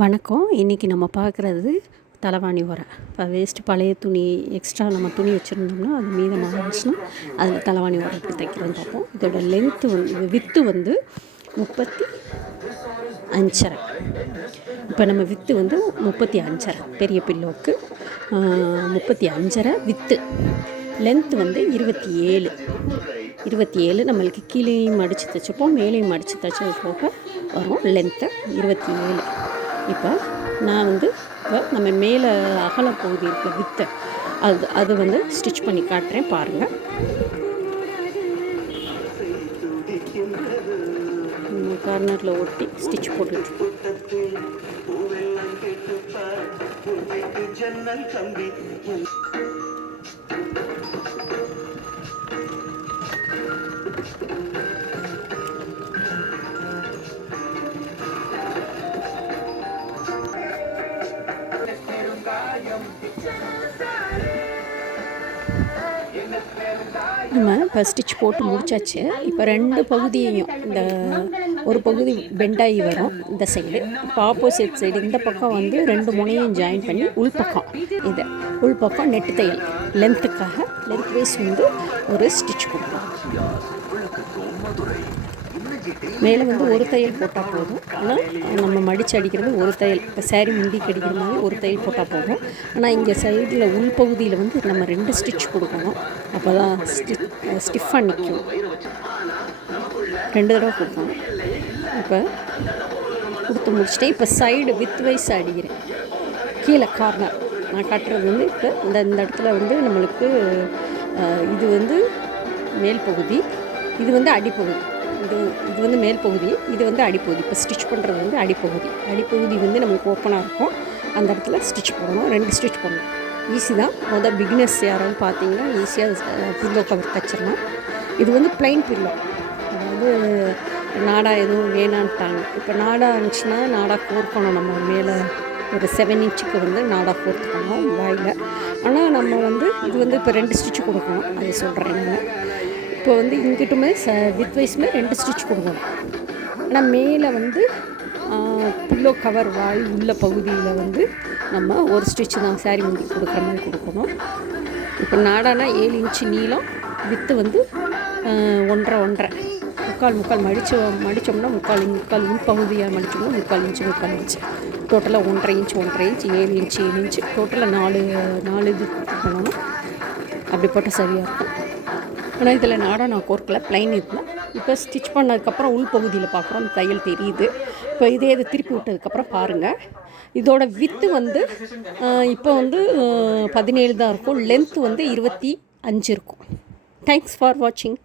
வணக்கம். இன்றைக்கி நம்ம பார்க்குறது தலைவாணி உரை. இப்போ வேஸ்ட்டு பழைய துணி எக்ஸ்ட்ரா நம்ம துணி வச்சுருந்தோம்னா அது மீதமாக இருந்துச்சுன்னா அதில் தலைவாணி உரை எப்படி தைக்கிறதுன்னு பார்ப்போம். இதோட லென்த்து வந்து வித்து வந்து முப்பத்தி அஞ்சரை. இப்போ நம்ம வித்து வந்து முப்பத்தி அஞ்சரை பெரிய பில்லோக்கு முப்பத்தி அஞ்சரை வித்து லென்த்து வந்து இருபத்தி ஏழு. இருபத்தி ஏழு நம்மளுக்கு கீழேயும் மடித்து தைச்சப்போம் மேலேயும் மடித்து தைச்சது போக வரும். லென்த்து இருபத்தி ஏழு. இப்போ நான் வந்து இப்போ நம்ம மேலே அகல பகுதி இருக்க வித்தை அது அது வந்து ஸ்டிச் பண்ணி காட்டுறேன் பாருங்கள் கார்னரில் ஒட்டி ஸ்டிச் போட்டுட்டு ஜன்னல் நம்ம ஃபஸ்ட் ஸ்டிச் போட்டு முடிச்சாச்சு. இப்போ ரெண்டு பகுதியையும் இந்த ஒரு பகுதி பெண்டாகி வரும் இந்த சைடு இப்போ ஆப்போசிட் சைடு இந்த பக்கம் வந்து ரெண்டு முனையும் ஜாயின் பண்ணி உள்பக்கம் இது உள்பக்கம் நெட்டு தையல் லென்த்துக்காக லென்த் வைஸ் வந்து ஒரு ஸ்டிச் கொடுக்கலாம் மேலே வந்து ஒரு தையல் போட்டால் போதும். ஆனால் நம்ம மடித்து அடிக்கிறது ஒரு தையல். இப்போ சேரீ முந்தி கடிக்கிற மாதிரி ஒரு தையல் போட்டால் போதும். ஆனால் இங்கே சைடில் உள்பகுதியில் வந்து நம்ம ரெண்டு ஸ்டிச் கொடுக்கணும். அப்போ தான் ஸ்டிச் ஸ்டிஃபாக நிற்கும். ரெண்டு தடவை கொடுக்கணும். இப்போ கொடுத்து முடிச்சுட்டேன். இப்போ சைடு வித் வைஸ் அடிக்கிறேன். கீழே கார்னர் நான் கட்டுறது வந்து இப்போ இந்த இந்த இடத்துல வந்து நம்மளுக்கு இது வந்து மேல் பகுதி. இது வந்து அடிப்பகுதி. இது இது வந்து மேல் பகுதி இது வந்து அடிப்பகுதி. இப்போ ஸ்டிச் பண்ணுறது வந்து அடிப்பகுதி. அடிப்பகுதி வந்து நம்மளுக்கு ஓப்பனாக இருக்கும். அந்த இடத்துல ஸ்டிச் பண்ணணும் ரெண்டு ஸ்டிச் பண்ணணும் ஈஸி தான். மொதல் பிகினர்ஸ் யாரும் பார்த்தீங்கன்னா ஈஸியாக பில்லோ கவர் தைச்சிடலாம் இது வந்து பிளைன் பில்லோ அதாவது நாடா எதுவும் வேணான்ட்டாங்க. இப்போ நாடா இருந்துச்சுன்னா நாடா கோர்க்கணும். நம்ம மேலே ஒரு செவன் இன்ச்சுக்கு வந்து நாடா கோர்த்துக்கணும் வாயில். ஆனால் நம்ம வந்து இது வந்து இப்போ ரெண்டு ஸ்டிச்சு கொடுக்கணும். அதை சொல்கிறேன் நான். இப்போ வந்து இங்கிட்டுமே ச வித் வைஸுமே ரெண்டு ஸ்டிச் கொடுக்கணும் ஆனால் மேலே வந்து பில்லோ கவர் வாய் உள்ள பகுதியில் வந்து நம்ம ஒரு ஸ்டிச் தான் சாரி முந்தி கொடுக்குற மாதிரி கொடுக்கணும். இப்போ நாடானா ஏழு இன்ச்சு நீளம் வித்து வந்து ஒன்றரை ஒன்றரை. முக்கால் முக்கால் மடித்து மடித்தோம்னா முக்கால் முக்கால் உள்பகுதியாக மடித்தோம்னா முக்கால் இன்ச்சு முக்கால் இன்ச்சு. டோட்டலாக ஒன்றரை இன்ச்சு ஒன்றரை இன்ச்சு ஏழு இன்ச்சு ஏழு இன்ச்சு. டோட்டலாக நாலு நாலு இது பண்ணணும் அப்படி போட்டால் சரியாக இருக்கும். ஆனால் இதில் நாடாக நான் கோர்க்கில் ப்ளைன் இருந்தேன் இப்போ ஸ்டிச் பண்ணதுக்கப்புறம் உள் பகுதியில் பார்க்குறோம் அந்த தையல் தெரியுது. இப்போ இதே இதை திருப்பி விட்டதுக்கப்புறம் பாருங்கள் இதோட வித்து வந்து இப்போ வந்து பதினேழு தான் இருக்கும். லென்த்து வந்து இருபத்தி அஞ்சு இருக்கும். தேங்க்ஸ் ஃபார் வாட்சிங்